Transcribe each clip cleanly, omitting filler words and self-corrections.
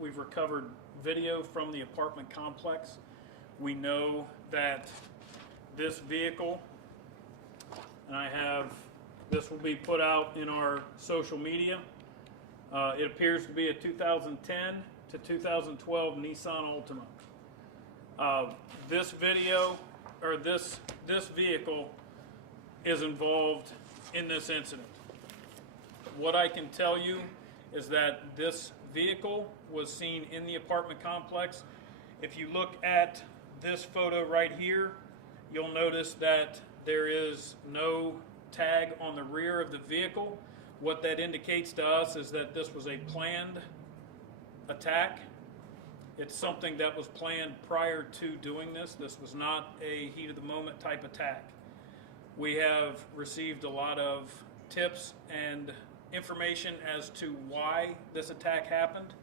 We've recovered video from the apartment complex. We know that this vehicle, and this will be put out in our social media. It appears to be a 2010 to 2012 Nissan Altima. This vehicle is involved in this incident. What I can tell you is that this vehicle was seen in the apartment complex. If you look at this photo right here, you'll notice that there is no tag on the rear of the vehicle. What that indicates to us is that this was a planned attack. It's something that was planned prior to doing this. This was not a heat of the moment type attack. We have received a lot of tips and information as to why this attack happened.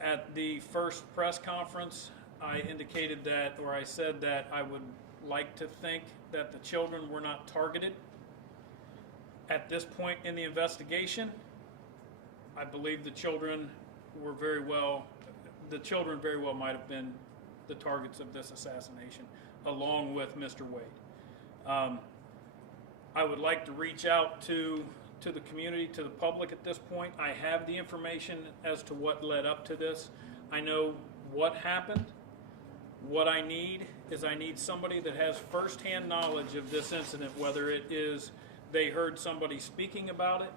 At the first press conference, I indicated that, or I said that I would like to think that the children were not targeted. At this point in the investigation, I believe the children very well might have been the targets of this assassination, along with Mr. Wade. I would like to reach out to the community, to the public at this point. I have the information as to what led up to this. I know what happened. What I need is somebody that has firsthand knowledge of this incident, whether it is they heard somebody speaking about it,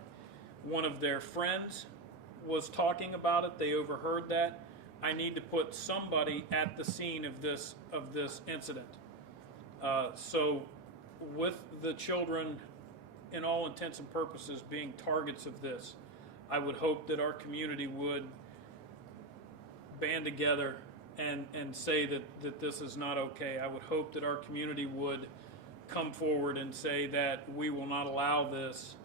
one of their friends was talking about it, they overheard that. I need to put somebody at the scene of this incident. So with the children, in all intents and purposes, being targets of this, I would hope that our community would band together and say that this is not okay. I would hope that our community would come forward and say that we will not allow this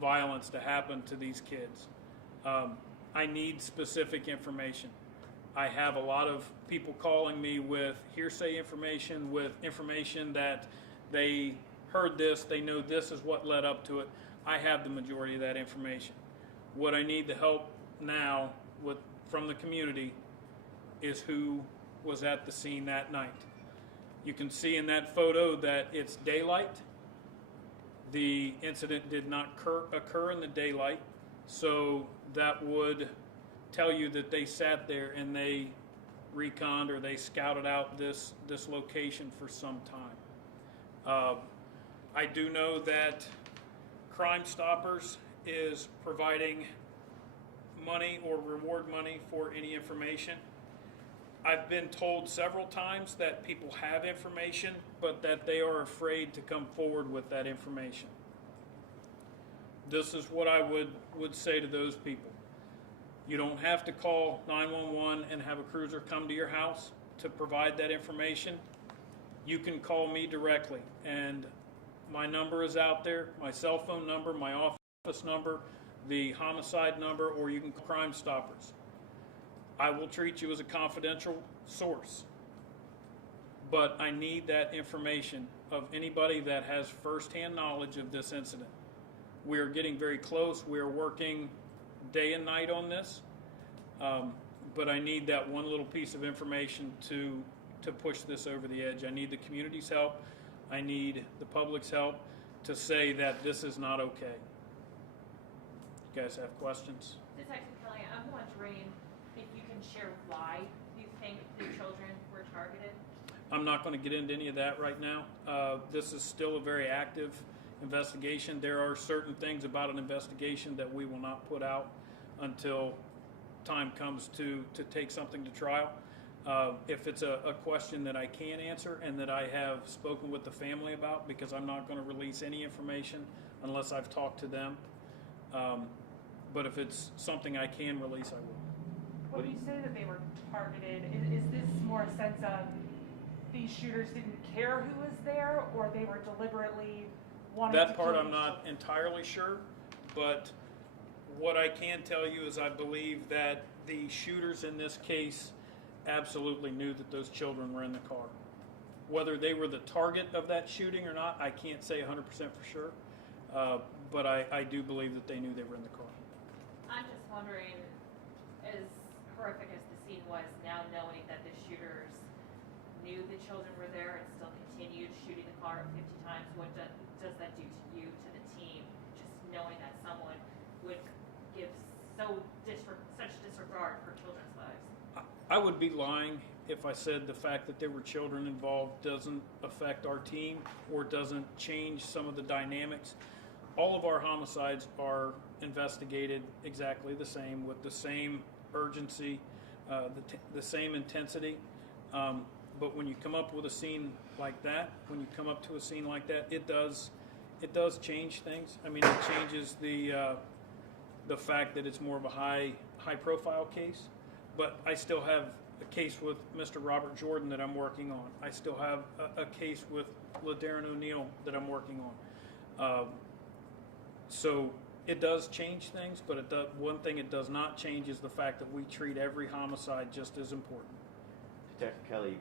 violence to happen to these kids. I need specific information. I have a lot of people calling me with hearsay information, with information that they heard this, they know this is what led up to it. I have the majority of that information. What I need the help now from the community is who was at the scene that night. You can see in that photo that it's daylight. The incident did not occur in the daylight, so that would tell you that they sat there and they reconned or they scouted out this location for some time. I do know that Crime Stoppers is providing money or reward money for any information. I've been told several times that people have information, but that they are afraid to come forward with that information. This is what I would say to those people. You don't have to call 911 and have a cruiser come to your house to provide that information. You can call me directly, and my number is out there, my cell phone number, my office number, the homicide number, or you can call Crime Stoppers. I will treat you as a confidential source, but I need that information of anybody that has firsthand knowledge of this incident. We are getting very close. We are working day and night on this, but I need that one little piece of information to push this over the edge. I need the community's help. I need the public's help to say that this is not okay. You guys have questions? Detective Kelly, I'm wondering if you can share why you think the children were targeted? I'm not going to get into any of that right now. This is still a very active investigation. There are certain things about an investigation that we will not put out until time comes to take something to trial. If it's a question that I can answer and that I have spoken with the family about, because I'm not going to release any information unless I've talked to them. But if it's something I can release, I will. When you say that they were targeted, is this more a sense of these shooters didn't care who was there, or they were deliberately wanting to That part kill I'm not entirely sure, but what I can tell you is I believe that the shooters in this case absolutely knew that those children were in the car. Whether they were the target of that shooting or not, I can't say 100% for sure, but I do believe that they knew they were in the car. I'm just wondering, as horrific as the scene was, now knowing that the shooters knew the children were there and still continued shooting the car 50 times, what does that do to you, to the team, just knowing that someone would give such disregard for children's lives? I would be lying if I said the fact that there were children involved doesn't affect our team or doesn't change some of the dynamics. All of our homicides are investigated exactly the same, with the same urgency, the same intensity. But when you come up with a scene like that, it does change things. I mean, it changes the fact that it's more of a high profile case. But I still have a case with Mr. Robert Jordan that I'm working on. I still have a case with LaDarren O'Neill that I'm working on. So it does change things, but one thing it does not change is the fact that we treat every homicide just as important. Detective Kelly,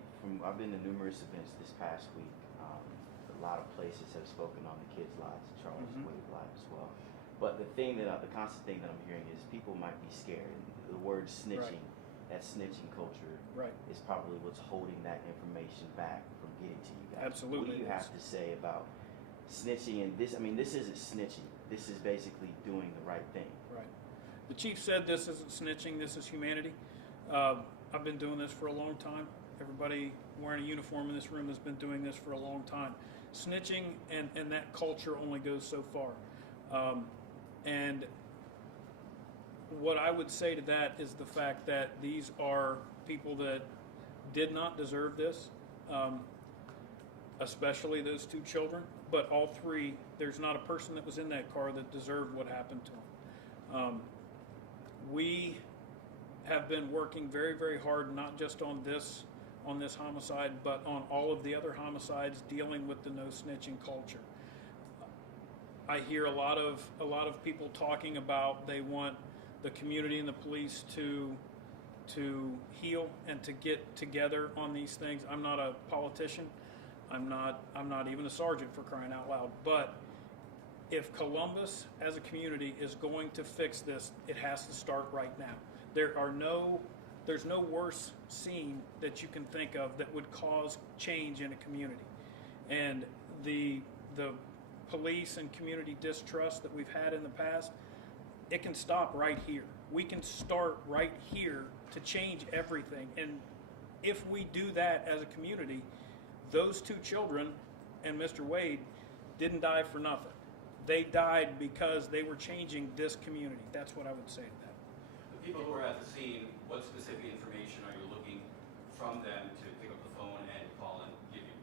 I've been to numerous events this past week. A lot of places have spoken on the kids' lives, Charles Wade's life as well. But the constant thing that I'm hearing is people might be scared. And the word snitching, that snitching culture, is probably what's holding that information back from getting to you guys. Absolutely. What do you have to say about snitching and this? I mean, this isn't snitching. This is basically doing the right thing. Right. The chief said this isn't snitching, this is humanity. I've been doing this for a long time. Everybody wearing a uniform in this room has been doing this for a long time. Snitching and that culture only goes so far. And what I would say to that is the fact that these are people that did not deserve this, especially those two children, but all three. There's not a person that was in that car that deserved what happened to them. We have been working very, very hard, not just on this homicide, but on all of the other homicides, dealing with the no snitching culture. I hear a lot of people talking about they want the community and the police to heal and to get together on these things. I'm not a politician. I'm not even a sergeant, for crying out loud. But if Columbus as a community is going to fix this, it has to start right now. There's no worse scene that you can think of that would cause change in a community. And the police and community distrust that we've had in the past, it can stop right here. We can start right here to change everything. And if we do that as a community, those two children and Mr. Wade didn't die for nothing. They died because they were changing this community. That's what I would say to that. The people who are at the scene, what specific information are you looking from them to pick up the phone and call and give you?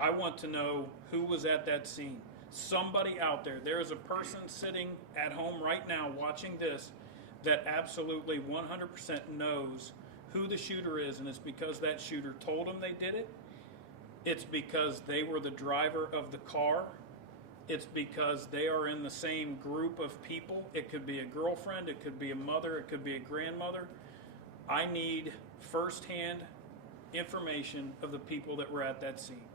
I want to know who was at that scene. Somebody out there. There is a person sitting at home right now watching this that absolutely 100% knows who the shooter is, and it's because that shooter told them they did it. It's because they were the driver of the car. It's because they are in the same group of people. It could be a girlfriend, it could be a mother, it could be a grandmother. I need firsthand information of the people that were at that scene,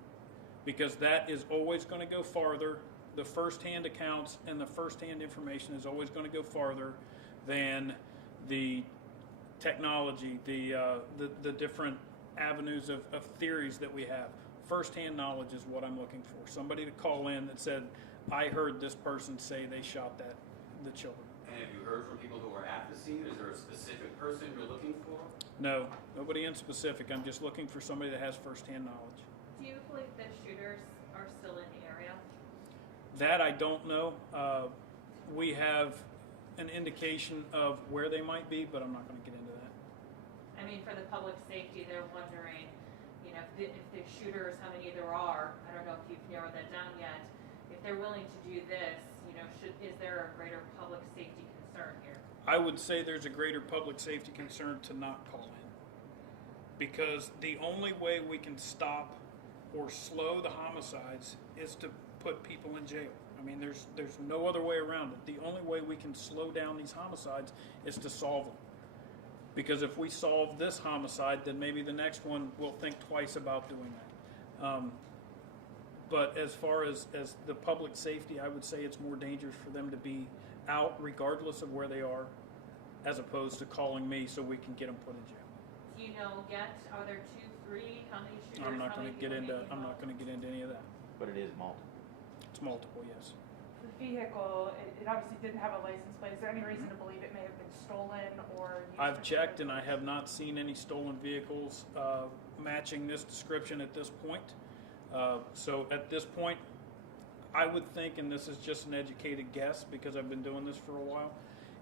because that is always going to go farther. The firsthand accounts and the firsthand information is always going to go farther than the technology, the different avenues of theories that we have. Firsthand knowledge is what I'm looking for. Somebody to call in that said, I heard this person say they shot the children. And have you heard from people who were at the scene? Is there a specific person you're looking for? No, nobody in specific. I'm just looking for somebody that has firsthand knowledge. Do you believe the shooters are still in the area? That I don't know. We have an indication of where they might be, but I'm not going to get into that. I mean, for the public safety, they're wondering, if the shooters, how many there are, I don't know if you've narrowed that down yet, if they're willing to do this, is there a greater public safety concern here? I would say there's a greater public safety concern to not call in, because the only way we can stop or slow the homicides is to put people in jail. I mean, there's no other way around it. The only way we can slow down these homicides is to solve them. Because if we solve this homicide, then maybe the next one will think twice about doing that. But as far as the public safety, I would say it's more dangerous for them to be out regardless of where they are as opposed to calling me so we can get them put in jail. Do you know yet, are there 2, 3, how many shooters? I'm not how gonna many get people into, may be I'm not involved? gonna get into any of that. But it is multiple. It's multiple, yes. The vehicle, it obviously didn't have a license plate. Is there any reason to believe it may have been stolen or used? I've for checked and delivery? I have not seen any stolen vehicles matching this description at this point. So at this point, I would think, and this is just an educated guess because I've been doing this for a while,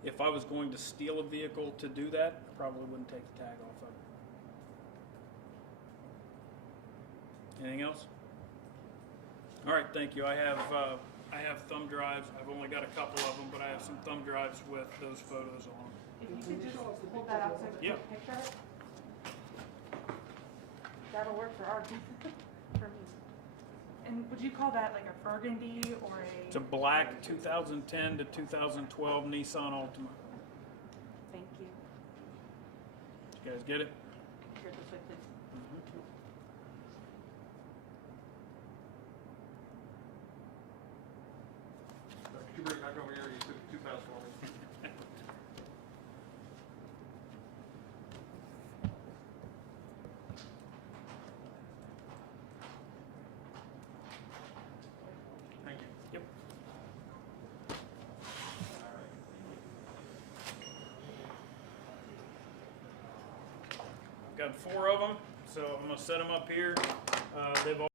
if I was going to steal a vehicle to do that, I probably wouldn't take the tag off of it. Anything else? All right, thank you. I have thumb drives. I've only got a couple of them, but I have some thumb drives with those photos on them. If you could just hold that up so we Yeah. can picture it. That'll work for our, for me. And would you call that like a burgundy or It's a black 2010 to 2012 Nissan Altima. Thank you. You guys get it? Here, this way, please. Could you bring it back over here? You took it too fast for me. Thank you. Yep. I've got 4 of them, so I'm gonna set them up here. They've all